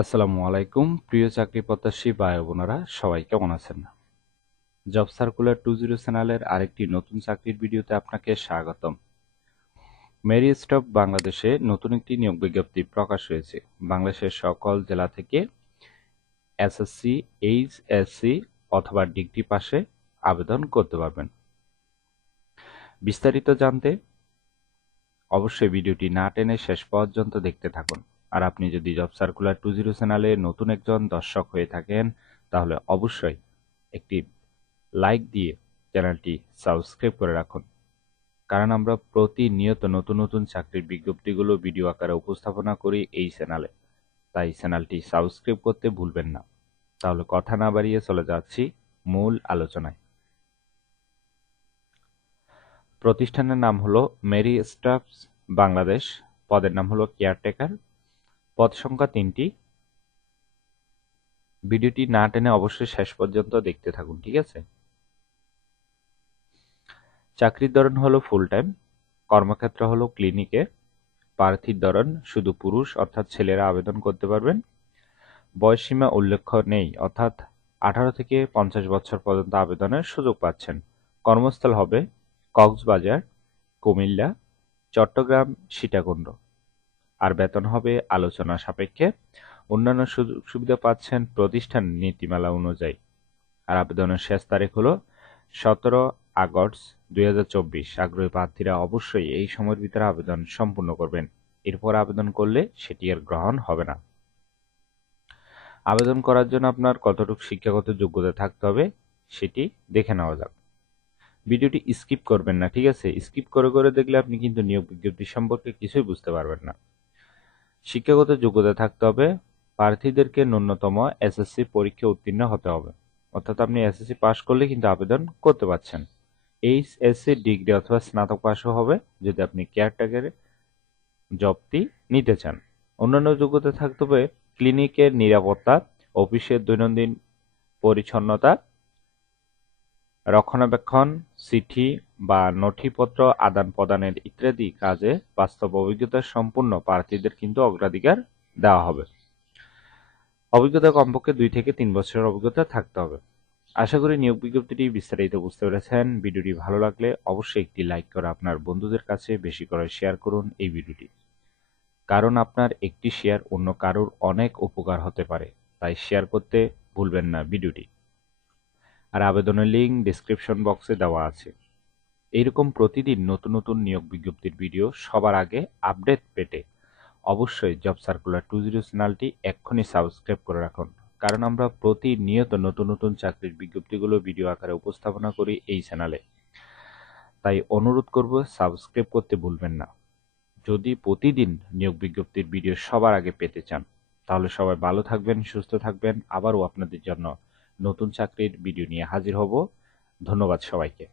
আসসালামু আলাইকুম প্রিয় চাকরি প্রত্যাশী ভাই ও বোনেরা, সবাই কেমন আছেন? জব সার্কুলার 20 চ্যানেলের আরেকটি নতুন চাকরির ভিডিওতে আপনাকে স্বাগতম। মেরি স্টপ বাংলাদেশে নতুন একটি নিয়োগ বিজ্ঞপ্তি প্রকাশ হয়েছে। বাংলাদেশের সকল জেলা থেকে এসএসসি, এইচএসসি অথবা ডিগ্রি পাশে আবেদন করতে পারবেন। বিস্তারিত জানতে অবশ্যই ভিডিওটি না টেনে শেষ পর্যন্ত দেখতে থাকুন। আর আপনি যদি জব সার্কুলার 20 চ্যানেলে নতুন একজন দর্শক হয়ে থাকেন, তাহলে অবশ্যই একটি লাইক দিয়ে চ্যানেলটি সাবস্ক্রাইব করে রাখুন, কারণ আমরা প্রতিনিয়ত নতুন নতুন চাকরির বিজ্ঞপ্তিগুলো ভিডিও আকারে উপস্থাপনা করি এই চ্যানেলে। তাই চ্যানেলটি সাবস্ক্রাইব করতে ভুলবেন না। তাহলে কথা না বাড়িয়ে চলে যাচ্ছি মূল আলোচনায়। প্রতিষ্ঠানের নাম হলো মেরি স্টাফস বাংলাদেশ, পদের নাম হলো কেয়ারটেকার, পদ সংখ্যা 3টি। ভিডিওটি না টেনে অবশ্যই শেষ পর্যন্ত দেখতে থাকুন, ঠিক আছে? চাকরির ধরন হলো ফুল টাইম, কর্মক্ষেত্র হলো ক্লিনিকে, প্রার্থীর ধরন শুধু পুরুষ অর্থাৎ ছেলেরা আবেদন করতে পারবেন। বয়সসীমা উল্লেখ নেই, অর্থাৎ 18 থেকে 50 বছর পর্যন্ত আবেদনের সুযোগ পাচ্ছেন। কর্মস্থল হবে কক্সবাজার, কুমিল্লা, চট্টগ্রাম, সীতাকুণ্ড। আর বেতন হবে আলোচনা সাপেক্ষে। অন্যান্য সুযোগ সুবিধা পাচ্ছেন প্রতিষ্ঠান নীতিমালা অনুযায়ী। আর আবেদনের শেষ তারিখ হলো 17 আগস্ট 2024। আগ্রহী প্রার্থীরা অবশ্যই এই সময়ের ভিতরে আবেদন সম্পূর্ণ করবেন। এরপর আবেদন করলে সেটি আর গ্রহণ হবে না। আবেদন করার জন্য আপনার কতটুকু শিক্ষাগত যোগ্যতা থাকতে হবে সেটি দেখে নেওয়া যাক। ভিডিওটি স্কিপ করবেন না, ঠিক আছে? স্কিপ করে করে দেখলে আপনি কিন্তু নিয়োগ বিজ্ঞপ্তি সম্পর্কে কিছুই বুঝতে পারবেন না। শিক্ষাগত যোগ্যতা থাকতে হবে, প্রার্থীদেরকে ন্যূনতম এসএসসি পরীক্ষা উত্তীর্ণ হতে হবে, অর্থাৎ আপনি এসএসসি পাশ করলে কিন্তু আবেদন করতে পারছেন। এইচএসসি ডিগ্রি অথবা স্নাতক পাশও হবে যদি আপনি কেয়ারটেকারের জবটি নিতে চান। অন্যান্য যোগ্যতা থাকতে হবে ক্লিনিকের নিরাপত্তা, অফিসের দৈনন্দিন পরিচ্ছন্নতা, রক্ষণাবেক্ষণ, চিঠি বা নথিপত্র আদান প্রদানের ইত্যাদি কাজে বাস্তব অভিজ্ঞতা সম্পন্ন প্রার্থীদের কিন্তু অগ্রাধিকার দেওয়া হবে। অভিজ্ঞতা কমপক্ষে 2 থেকে 3 বছরের অভিজ্ঞতা থাকতে হবে। আশা করি নিয়োগ বিজ্ঞপ্তিটি বিস্তারিত বুঝতে পেরেছেন। ভিডিওটি ভালো লাগলে অবশ্যই একটি লাইক করে আপনার বন্ধুদের কাছে বেশি করে শেয়ার করুন এই ভিডিওটি, কারণ আপনার একটি শেয়ার অন্য কারোর অনেক উপকার হতে পারে। তাই শেয়ার করতে ভুলবেন না ভিডিওটি। আর আবেদনের লিঙ্ক ডেসক্রিপশন বক্সে দেওয়া আছে। এইরকম প্রতিদিন নতুন নতুন নিয়োগ বিজ্ঞপ্তির ভিডিও সবার আগে আপডেট পেতে অবশ্যই জব সার্কুলার 20 চ্যানেলটি এক্ষুনি সাবস্ক্রাইব করে রাখুন, কারণ আমরা প্রতিনিয়ত নতুন নতুন চাকরির বিজ্ঞপ্তিগুলো ভিডিও আকারে উপস্থাপনা করি এই চ্যানেলে। তাই অনুরোধ করব সাবস্ক্রাইব করতে ভুলবেন না যদি প্রতিদিন নিয়োগ বিজ্ঞপ্তির ভিডিও সবার আগে পেতে চান। তাহলে সবাই ভালো থাকবেন, সুস্থ থাকবেন। আবারও আপনাদের জন্য নতুন চাকরির ভিডিও নিয়ে হাজির হব। ধন্যবাদ সবাইকে।